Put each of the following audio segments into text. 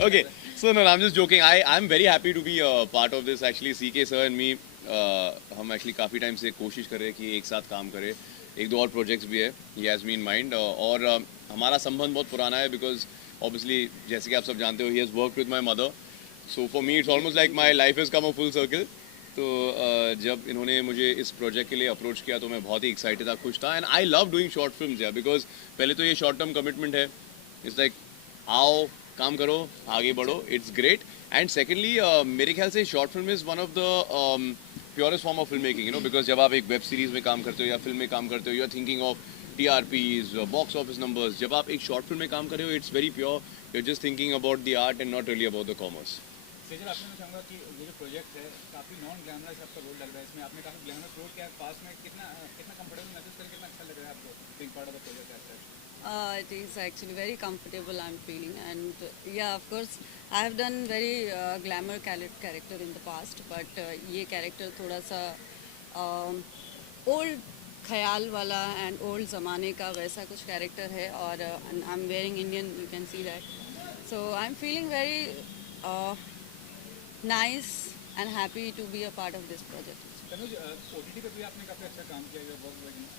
Okay, so no, I'm just joking. I'm very happy to be a part of this. Actually, CK sir and me, हम actually काफ़ी time से कोशिश कर रहे हैं कि एक साथ काम करें. एक दो और प्रोजेक्ट्स भी है. He has me in mind. और हमारा संबंध बहुत पुराना है because obviously जैसे कि आप सब जानते हो, he has worked with my mother. So for me, it's almost like my life has come a full circle. तो जब इन्होंने मुझे इस प्रोजेक्ट के लिए अप्रोच किया तो मैं बहुत ही एक्साइटेड था, खुश था. And I love doing short films यार, बिकॉज पहले तो ये शॉर्ट टर्म कमिटमेंट है. इट्स लाइक आओ काम करो आगे बढ़ो, इट्स ग्रेट. एंड सेकेंडली मेरे ख्याल से short film is one of the purest form of film making, you know, because जब आप एक वेब सीरीज में काम करते हो या फिल्म में काम करते हो, you are thinking of TRPs, box office numbers. जब आप एक शॉर्ट फिल्म में काम कर रहे हो, it's very pure. You are just thinking about the art and not really about the commerce. Sejal, आपने मैं चाहूँगा कि ये जो प्रोजेक्ट है काफ़ी नॉन ग्लैमरस आपका रोल लग रहा है इसमें. आपने काफ़ी ग्लैमरस रोल किया पास में. कितना कितना कंफर्टेबल महसूस करें, कितना अच्छा लग रहा है आपको being part of the project as such? It is actually very comfortable I'm feeling, and yeah, of course I have done very glamour character in the past, but ये character थोड़ा सा old ख्याल वाला and old ज़माने का वैसा कुछ character है. और I'm wearing Indian, you can see that, so I'm feeling very nice and happy to be a part of this project. Tanuj, OTT पे भी आपने काफ़ी अच्छा काम किया है.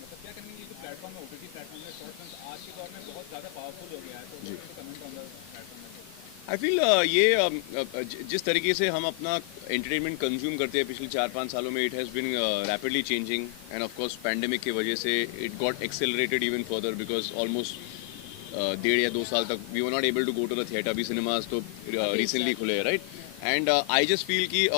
मतलब क्या करेंगे, ये जो प्लेटफॉर्म है OTT प्लेटफॉर्म है, शॉर्ट फिल्म आज के दौर में बहुत ज़्यादा पावरफुल हो गया है. तो कमेंट ऑन द प्लेटफॉर्म है. आई फील ये जिस तरीके से हम अपना एंटरटेनमेंट कंज्यूम करते हैं पिछले 4-5 सालों में, it has been rapidly changing. And of course pandemic की वजह से it got accelerated even further, because almost 1.5 या 2 साल तक we were not able to go to the theatre. अभी सिनेमाज तो रिसेंटली खुले हैं, right. And I just feel कि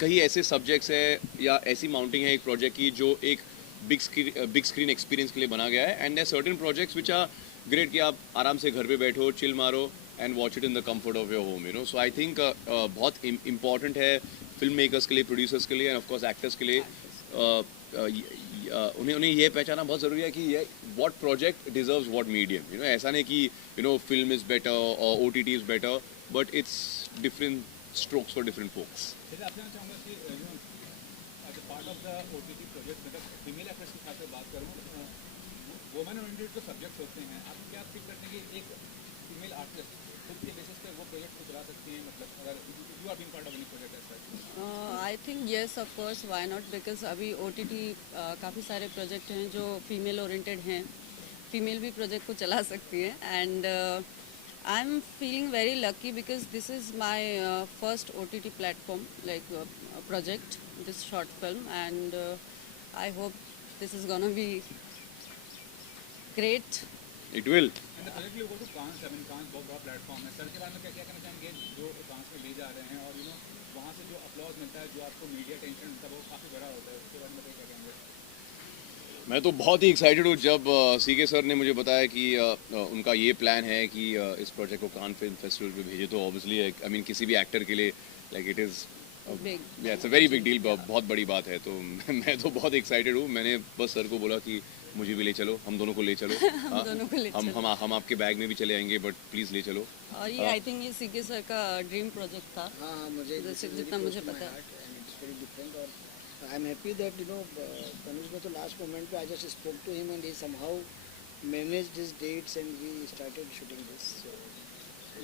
कहीं ऐसे सब्जेक्ट्स है या ऐसी माउंटिंग है एक प्रोजेक्ट की जो एक बिग स्क्रीन एक्सपीरियंस के लिए बना गया है. And there certain projects which are great कि आप आराम से घर पे बैठो, चिल मारो and watch it in the comfort of your home, you know. So I think बहुत इम्पॉर्टेंट है फिल्म मेकर्स के लिए, प्रोड्यूसर्स के लिए एंड ऑफकोर्स एक्टर्स के लिए. उन्हें ये पहचाना बहुत ज़रूरी है कि ये what project deserves what medium, you know. ऐसा नहीं कि you know film is better और OTT is better, but it's different strokes for different folks. जैसे आपसे मैं चाहूँगा कि as a part of the OTT project, मतलब फीमेल एक्टर्स की खास बात करूँ, वुमेन ओरिएंटेड जो सब्जेक्ट्स होते हैं, आप क्या फील करते हैं कि एक फीमेल आर्टिस्ट खुद के बेसिस पे वो प्रोजेक्ट को चला सकती हैं, मतलब अगर you are being part of any project as such? I think yes of course, why not, because अभी OTT काफ़ी सारे प्रोजेक्ट हैं जो फीमेल ओरिएंटेड हैं, फीमेल भी प्रोजेक्ट को चला सकती है, and I am feeling very lucky because this is my first OTT platform like project, this short film, and I hope this is gonna be great. It will. And the project will go to Cannes, I mean Cannes बहुत बड़ा platform है, sir के बारे में क्या क्या कहना चाहेंगे जो कांस में ले जा रहे हैं, और यू नो वहाँ से जो अपलॉज मिलता है, जो आपको मीडिया टेंशन मिलता है, वो काफ़ी बड़ा होता है, उसके बारे में क्या कहेंगे? मैं तो बहुत ही एक्साइटेड हूँ जब CK सर ने मुझे बताया कि उनका ये प्लान है कि इस प्रोजेक्ट को कान फिल्म फेस्टिवल पे भेजे, तो ऑब्वियसली आई मीन किसी भी एक्टर के लिए like it is Big. It's a very big deal, बहुत बड़ी बात है, तो मैं तो बहुत एक्साइटेड हूँ. मैंने बस सर को बोला कि मुझे भी ले चलो, हम दोनों को ले चलो. हाँ, दोनों को ले हम आपके बैग में भी चले आएंगे, बट प्लीज़ ले चलो. और ये आई थिंक ये CK सर का ड्रीम प्रोजेक्ट था. हाँ हाँ मुझे जैसे जितना मुझे पता है. इट्स वेरी डिफरेंट और I am happy that you know Tanuj ने तो लास्ट मोमेंट पे I just spoke to him and he somehow managed his dates and we started shooting this.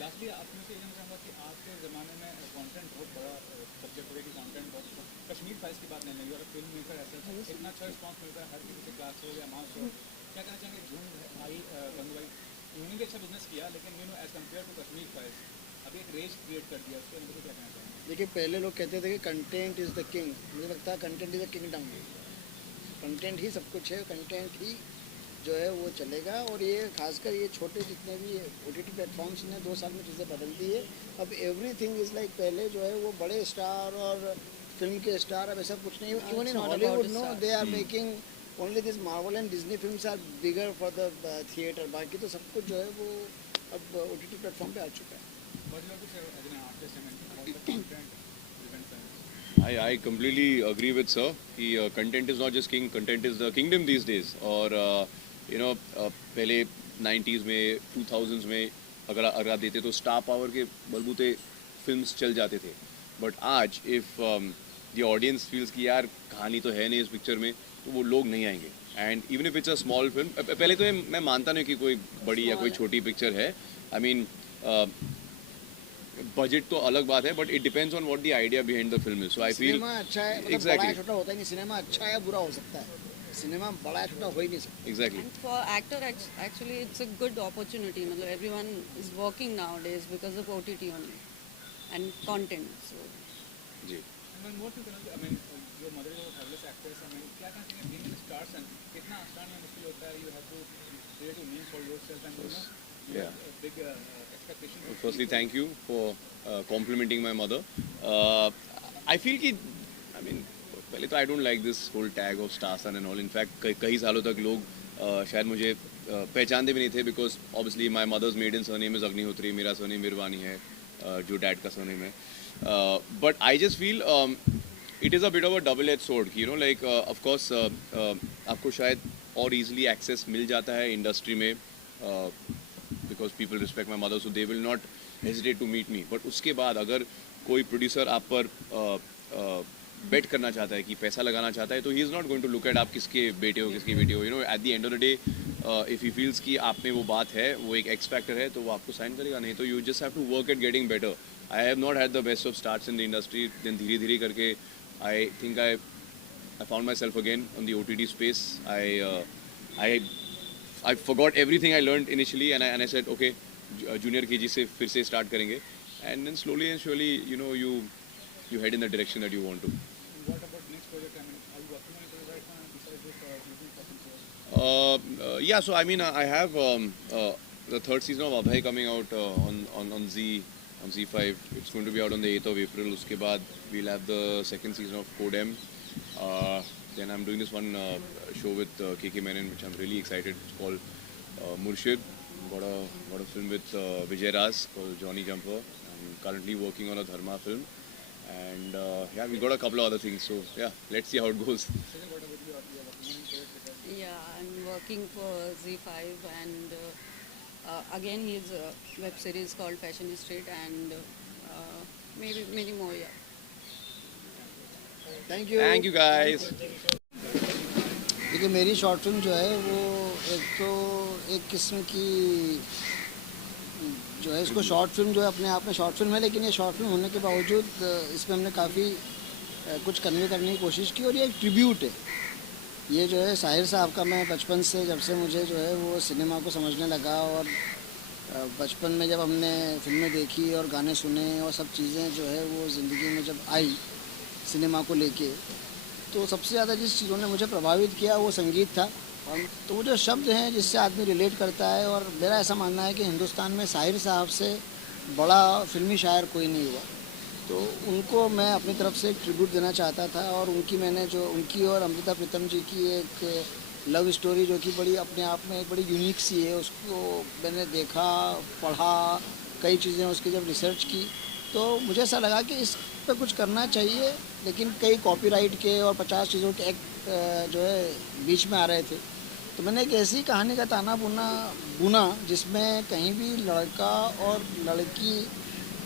Lastly आपने से ये जानना चाहूँगा कि आज के ज़माने में कंटेंट बहुत बड़ा सब्जेक्ट हो गया, कि कंटेंट बहुत कश्मीर फाइल्स की बात नहीं लगी, और फिल्म मेकर ऐसा इतना अच्छा रिस्पॉन्स मिलता है हर किसी से, क्लास हो या मास हो. क्या कहना चाहेंगे झुंड भाई, बंधु भाई, उन्होंने भी अच्छा बिजनेस किया, लेकिन you know as compare to Kashmir Files अभी एक रेस क्रिएट कर दिया, उसके अंदर क्या कहना चाहेंगे? देखिए पहले लोग कहते थे कि कंटेंट इज़ द किंग, मुझे लगता है content is the kingdom. Content ही सब कुछ है, कंटेंट ही जो है वो चलेगा. और ये खासकर ये छोटे जितने भी OTT प्लेटफॉर्म्स ने 2 साल में चीज़ें बदल दी है. अब एवरीथिंग इज़ लाइक पहले जो है वो बड़े स्टार और फिल्म के स्टार, अब ऐसा कुछ नहीं. Even in not Hollywood about no the they are making only this Marvel and Disney films are bigger for the theatre. बाकी तो सब कुछ जो है वो अब OTT प्लेटफॉर्म पे आ चुका है. What do you want to say as an artist, I mean, about the content driven films? I completely agree with sir कि content is not just king, content is the kingdom these days. और you know पहले 90s में 2000s में अगर आप देते तो star power के बलबूते फिल्म्स चल जाते थे, बट आज इफ़ द ऑडियंस फील्स कि यार कहानी तो है नहीं इस पिक्चर में, तो वो लोग नहीं आएंगे. And even if it's a small film, पहले तो मैं मानता नहीं कि कोई बड़ी या कोई छोटी पिक्चर है. आई मीन बजट तो अलग बात है, but it depends on what the idea behind the film is. So I feel cinema अच्छा है, मतलब बड़ा Exactly. या छोटा होता ही नहीं. सिनेमा अच्छा या बुरा हो सकता है, सिनेमा बड़ा या छोटा हो ही नहीं सकता. Exactly. And for actor, actually, it's a good opportunity. मतलब everyone is working nowadays because of OTT only and content. So जी. And one more thing, I mean, your mother is a fabulous actress. I mean, क्या कहते हैं being in stars and कितना star में मुश्किल होता है. You have to create a name for yourself and you know you Yeah. have a big expectation. Firstly, thank you for complimenting my mother. I feel कि I mean पहले तो I don't like this whole tag of star son and all. In fact कई सालों तक लोग शायद मुझे पहचानते भी नहीं थे, because obviously my mother's maiden surname is Agnihotri, मेरा surname मिरवानी है, जो डैड का surname है. But I just feel it is a bit of a double-edged sword. You know, like of course आपको शायद और easily access मिल जाता है इंडस्ट्री में, because people respect my mother, so they will not hesitate to meet me. But उसके बाद अगर कोई प्रोड्यूसर आप पर बेट करना चाहता है, कि पैसा लगाना चाहता है, तो he is not going to look at आप किसके बेटे हो, किसकी बेटे हो. You know, at the end of the day if he feels कि आप में वो बात है, वो एक एक्स फैक्टर है, तो वो आपको साइन करेगा. नहीं तो you just have to work at getting better. I have not had the best of starts in the industry, then धीरे धीरे करके I think I found myself again on the OTT space. I forgot everything I learned initially, and I said, okay, junior KG से फिर से start करेंगे, and then slowly and surely, you know, you head in the direction that you want to. What about next project? I mean, are you working on it right now besides this or looking for some shows? Yeah, so I mean, I have the 3rd season of Abhay coming out on Z5. It's going to be out on the 8th of April. उसके बाद we'll have the 2nd season of Code M. Then I'm doing this one show with KK Menon, which I'm really excited. It's called Murshid. Got a film with Vijay Raz called Johnny Jumper. I'm currently working on a Dharma film, and yeah, we got a couple of other things. So yeah, let's see how it goes. Second, what about you? Are you working on any project with us? yeah, I'm working for Z5, and again he's a web series called Fashion Street, and maybe many more. Yeah. Thank you. Thank you, guys. देखिए मेरी short film जो है वो एक तो एक किस्म की जो है इसको शॉर्ट फिल्म जो है अपने आप में शॉर्ट फिल्म है, लेकिन ये शॉर्ट फिल्म होने के बावजूद इसमें हमने काफ़ी कुछ कन्वे करने की कोशिश की, और ये एक ट्रिब्यूट है। ये जो है साहिर साहब का, मैं बचपन से जब से मुझे जो है वो सिनेमा को समझने लगा, और बचपन में जब हमने फिल्में देखी और गाने सुने और सब चीज़ें जो है वो ज़िंदगी में जब आई सिनेमा को लेके, तो सबसे ज़्यादा जिस चीज़ों ने मुझे प्रभावित किया वो संगीत था। और तो वो जो शब्द हैं जिससे आदमी रिलेट करता है, और मेरा ऐसा मानना है कि हिंदुस्तान में साहिर साहब से बड़ा फिल्मी शायर कोई नहीं हुआ, तो उनको मैं अपनी तरफ से एक ट्रिब्यूट देना चाहता था। और उनकी और अमृता प्रीतम जी की एक लव स्टोरी जो कि बड़ी अपने आप में एक बड़ी यूनिक सी है, उसको मैंने देखा, पढ़ा, कई चीज़ें उसकी जब रिसर्च की, तो मुझे ऐसा लगा कि इस पे कुछ करना चाहिए, लेकिन कई कॉपीराइट के और 50 चीज़ों के एक्ट जो है बीच में आ रहे थे। तो मैंने एक ऐसी कहानी का ताना बुना जिसमें कहीं भी लड़का और लड़की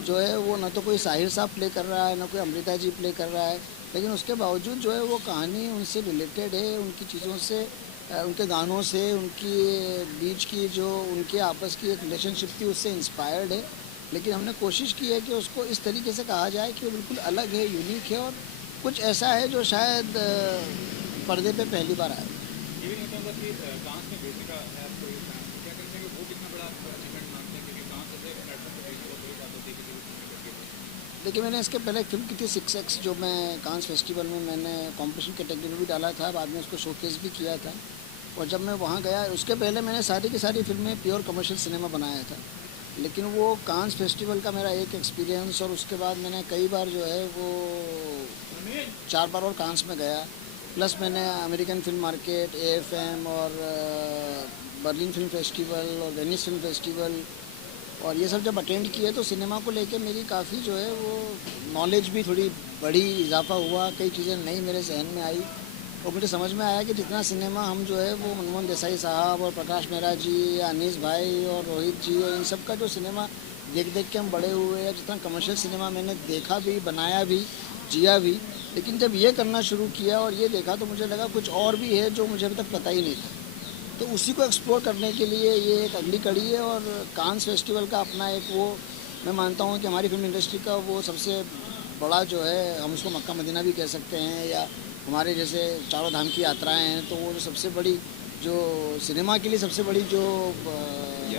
जो है वो न तो कोई साहिर साहब प्ले कर रहा है, न कोई अमृता जी प्ले कर रहा है, लेकिन उसके बावजूद जो है वो कहानी उनसे रिलेटेड है, उनकी चीज़ों से, उनके गानों से, उनकी बीच की जो उनके आपस की एक रिलेशनशिप थी उससे इंस्पायर्ड है। लेकिन हमने कोशिश की है कि उसको इस तरीके से कहा जाए कि वो बिल्कुल अलग है, यूनिक है, और कुछ ऐसा है जो शायद पर्दे पे पहली बार आया। ये भी नहीं कहूँगा कि कांस में भेजने का है आपको ये प्लान, क्या कहते हैं कि वो कितना बड़ा अचीवमेंट मानते हैं, क्योंकि कांस जैसे प्लेटफॉर्म पर भेजने को बड़ी बात होती है किसी भी फिल्म करके। देखिए, मैंने इसके पहले एक फिल्म की थी 6X, जो मैं कांस फेस्टिवल में मैंने कॉम्पिटिशन कैटेगरी में भी डाला था, बाद में उसको शोकेस भी किया था। और जब मैं वहाँ गया, उसके पहले मैंने सारी की सारी फिल्में प्योर कमर्शियल सिनेमा बनाया था, लेकिन वो कांस फेस्टिवल का मेरा एक एक्सपीरियंस, और उसके बाद मैंने कई बार जो है वो 4 बार और कांस में गया, प्लस मैंने अमेरिकन फिल्म मार्केट, AFM और बर्लिन फिल्म फेस्टिवल और वेनिस फिल्म फेस्टिवल, और ये सब जब अटेंड किए तो सिनेमा को लेके मेरी काफ़ी जो है वो नॉलेज भी थोड़ी बढ़ी, इजाफा हुआ, कई चीज़ें नई मेरे जहन में आई, और मुझे समझ में आया कि जितना सिनेमा हम जो है वो मनमोहन देसाई साहब और प्रकाश मेहरा जी या अनीस भाई और रोहित जी और इन सब का जो सिनेमा देख देख के हम बड़े हुए, या जितना कमर्शियल सिनेमा मैंने देखा भी, बनाया भी, जिया भी, लेकिन जब ये करना शुरू किया और ये देखा तो मुझे लगा कुछ और भी है जो मुझे अभी तक पता ही नहीं था। तो उसी को एक्सप्लोर करने के लिए ये एक अगली कड़ी है, और कांस फेस्टिवल का अपना एक वो, मैं मानता हूँ कि हमारी फिल्म इंडस्ट्री का वो सबसे बड़ा जो है, हम उसको मक्का मदीना भी कह सकते हैं, या हमारे जैसे चारों धाम की यात्राएं हैं, तो वो जो सबसे बड़ी, जो सिनेमा के लिए सबसे बड़ी जो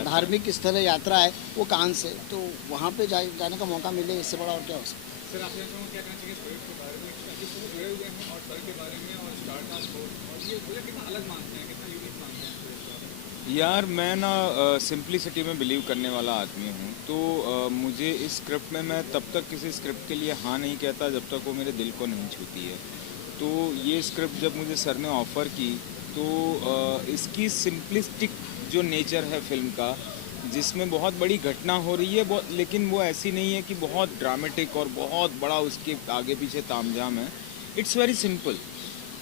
धार्मिक स्थल है, यात्रा है, वो कांस है। तो वहाँ पे जाने का मौका मिले, इससे बड़ा और क्या हो सकता है। सर आपसे क्या कहना चाहिए प्रोजेक्ट के बारे में, जिस तरह जुड़े हुए हैं और सर के बारे में और स्टार कास्ट और ये प्रोजेक्ट कितना अलग मानते हैं, कितना यूनिक मानते हैं? यार मैं ना सिंप्लिसिटी में बिलीव करने वाला आदमी हूँ, तो मुझे इस स्क्रिप्ट में, मैं तब तक किसी स्क्रिप्ट के लिए हाँ नहीं कहता जब तक वो मेरे दिल को नहीं छूती है। तो ये स्क्रिप्ट जब मुझे सर ने ऑफ़र की, तो इसकी सिंपलिस्टिक जो नेचर है फिल्म का, जिसमें बहुत बड़ी घटना हो रही है, लेकिन वो ऐसी नहीं है कि बहुत ड्रामेटिक और बहुत बड़ा उसके आगे पीछे तामझाम है। It's very simple.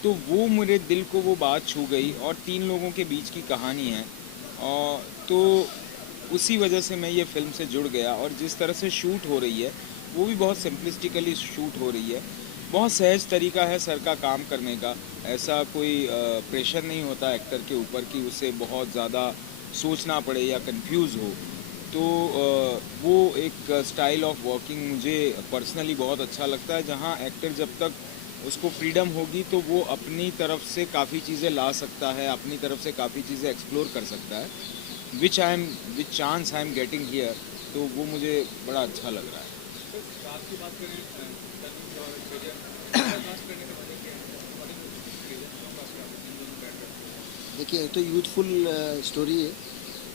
तो वो मेरे दिल को वो बात छू गई, और 3 लोगों के बीच की कहानी है, और तो उसी वजह से मैं ये फिल्म से जुड़ गया। और जिस तरह से शूट हो रही है वो भी बहुत सिंपलिस्टिकली शूट हो रही है, बहुत सहज तरीका है सर का काम करने का। ऐसा कोई प्रेशर नहीं होता एक्टर के ऊपर कि उसे बहुत ज़्यादा सोचना पड़े या कंफ्यूज हो। तो वो एक स्टाइल ऑफ वर्किंग मुझे पर्सनली बहुत अच्छा लगता है, जहाँ एक्टर जब तक उसको फ्रीडम होगी तो वो अपनी तरफ से काफ़ी चीज़ें ला सकता है, अपनी तरफ से काफ़ी चीज़ें एक्सप्लोर कर सकता है, which chance I am getting here. तो वो मुझे बड़ा अच्छा लग रहा है। तो कास्ट की बात करें, और कास्ट करने के वजह क्या है? देखिए, तो यूथफुल स्टोरी है।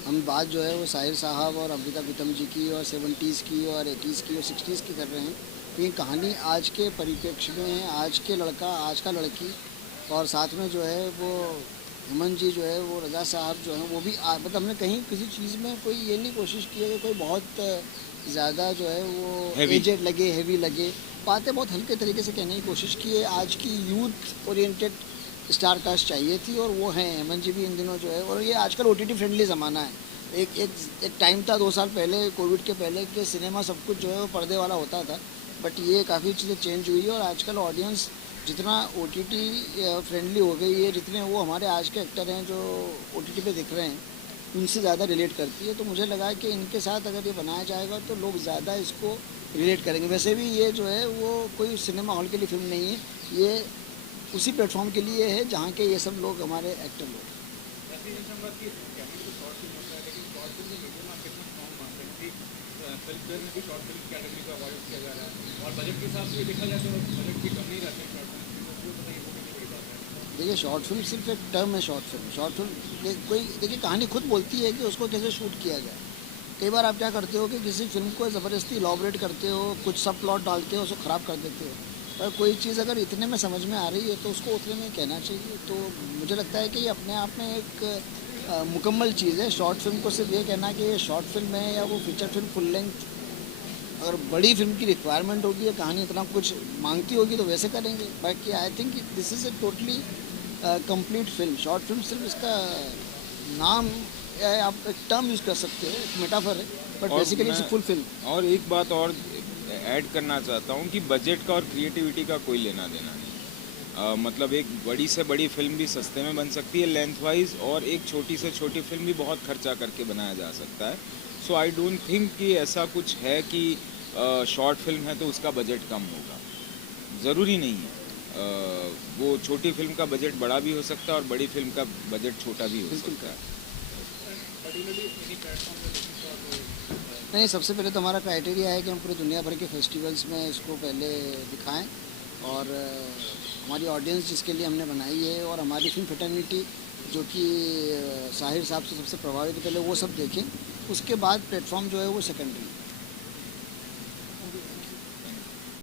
हम बात जो है वो साहिर साहब और अमृता प्रीतम जी की और 70s की और 80s की और 60s की कर रहे हैं। ये कहानी आज के परिप्रेक्ष्य में है, आज के लड़का, आज का लड़की, और साथ में जो है वो हेमंत जी जो है वो रजा साहब जो हैं वो भी मतलब हमने कहीं किसी चीज़ में कोई ये नहीं कोशिश की है कि कोई बहुत ज़्यादा जो है वो एजेड लगे, हैवी लगे। बातें बहुत हल्के तरीके से कहने की कोशिश की है। आज की यूथ ओरिएंटेड स्टार कास्ट चाहिए थी, और वो हैं। हेमंत जी भी इन दिनों जो है, और ये आजकल OTT फ्रेंडली ज़माना है। एक टाइम था 2 साल पहले, कोविड के पहले, कि सिनेमा सब कुछ जो है वो पर्दे वाला होता था, बट ये काफ़ी चीज़ें चेंज हुई है, और आजकल ऑडियंस जितना OTT फ्रेंडली हो गई है, जितने वो हमारे आज के एक्टर हैं जो OTT पे दिख रहे हैं, उनसे ज़्यादा रिलेट करती है। तो मुझे लगा कि इनके साथ अगर ये बनाया जाएगा तो लोग ज़्यादा इसको रिलेट करेंगे। वैसे भी ये जो है वो कोई सिनेमा हॉल के लिए फिल्म नहीं है, ये उसी प्लेटफॉर्म के लिए है जहाँ के ये सब लोग हमारे एक्टर लोग। ऐसे ही चाहूँगा कि कैमरे तो शॉर्ट फिल्म होता है, लेकिन शॉर्ट फिल्म के मीडियम आप कितना स्ट्रॉन्ग मानते हैं कि फिल्म फेयर में भी शॉर्ट फिल्म कैटेगरी को अवॉइड किया जा रहा है, और बजट के हिसाब से भी देखा जाए तो बजट भी कम ही रहते हैं शॉर्ट फिल्म, तो वो बताइए वो कितनी बड़ी बात है। देखिए शॉर्ट फिल्म सिर्फ एक टर्म है। शॉर्ट फिल्म कोई देखिए कहानी खुद बोलती है कि उसको कैसे शूट किया जाए। कई बार आप क्या करते हो कि किसी फिल्म को ज़बरदस्ती इलॉबरेट करते हो, कुछ सब प्लॉट डालते हो, उसको ख़राब कर देते हो। पर कोई चीज़ अगर इतने में समझ में आ रही है तो उसको उतने में कहना चाहिए। तो मुझे लगता है कि ये अपने आप में एक मुकम्मल चीज़ है। शॉर्ट फिल्म को सिर्फ ये कहना कि ये शॉर्ट फिल्म है या वो फीचर फिल्म फुल लेंथ, अगर बड़ी फिल्म की रिक्वायरमेंट होगी या कहानी इतना कुछ मांगती होगी तो वैसे करेंगे। बाकी I think this is a totally complete film. Short film सिर्फ इसका नाम या आप एक टर्म यूज़ कर सकते हो, एक मेटाफर है, बट और बेसिकली इट्स फुल फिल्म। और एक बात और ऐड करना चाहता हूँ कि बजट का और क्रिएटिविटी का कोई लेना देना नहीं। मतलब एक बड़ी से बड़ी फिल्म भी सस्ते में बन सकती है लेंथ वाइज, और एक छोटी से छोटी फिल्म भी बहुत खर्चा करके बनाया जा सकता है। सो आई डोंट थिंक कि ऐसा कुछ है कि शॉर्ट फिल्म है तो उसका बजट कम होगा, ज़रूरी नहीं है। वो छोटी फिल्म का बजट बड़ा भी हो सकता है और बड़ी फिल्म का बजट छोटा भी हो सकता है। नहीं, सबसे पहले तो हमारा क्राइटेरिया है कि हम पूरी दुनिया भर के फेस्टिवल्स में इसको पहले दिखाएं, और हमारी ऑडियंस जिसके लिए हमने बनाई है और हमारी फिल्म फ्रेटर्निटी जो कि साहिर साहब से सबसे प्रभावित, पहले वो सब देखें, उसके बाद प्लेटफॉर्म जो है वो सेकेंडरी।